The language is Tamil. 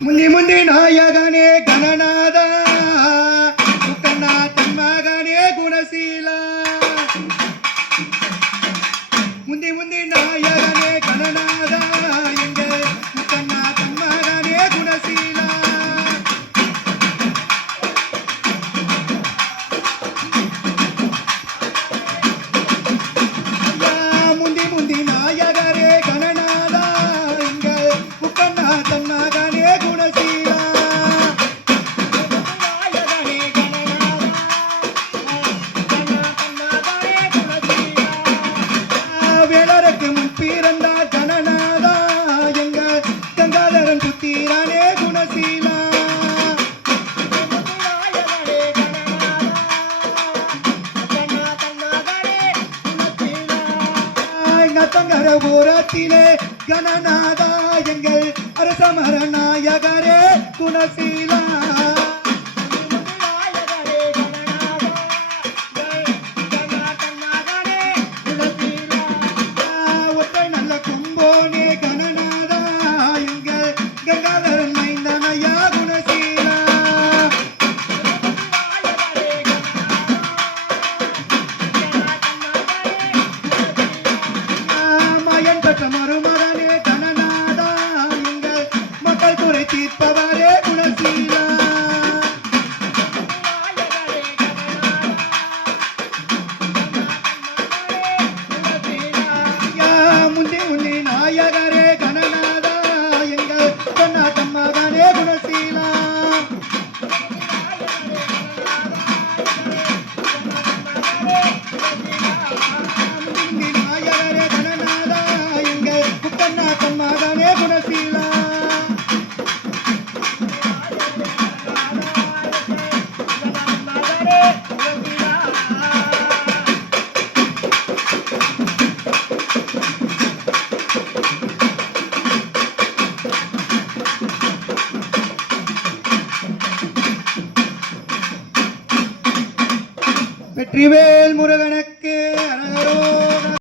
ಮುಂದಿ ಮುಂದಿ ನಾಯಕನೇ ಗಣನಾದ ಮುಕ್ಕಣ್ಣ ತಮ್ಮಗನೇ ಗುಣಶೀಲ ಮುಂದಿ ಮುಂದಿ ನಾಯಕನೇ ಗಣನಾದ எங்க முக்கண்ண தம்மகனே குணசீல ಮುಂದಿ ಮುಂದಿ ನಾಯಕರೇ ಗಣನಾದ எங்க முக்கண்ண தம்மகனே குணசீல வேலருக்கு முன் பிறந்த கணநாதா எங்க கங்காதரன் புத்திரானே குணசீலா எங்க தங்கர ஊரத்திலே கணநாதா எங்கள் அரசமர நாயகரே குணசீலா மருமகனே கணநாதா எங்கள் மக்கள் குறை தீர்ப்பவரே குணசீலா முந்தி முந்தி நாயகரே கணநாதா எங்கள் கண்ணாட்டம் மகனே குணசீலா மகனே குணசீலா வெற்றிவேல் முருகன்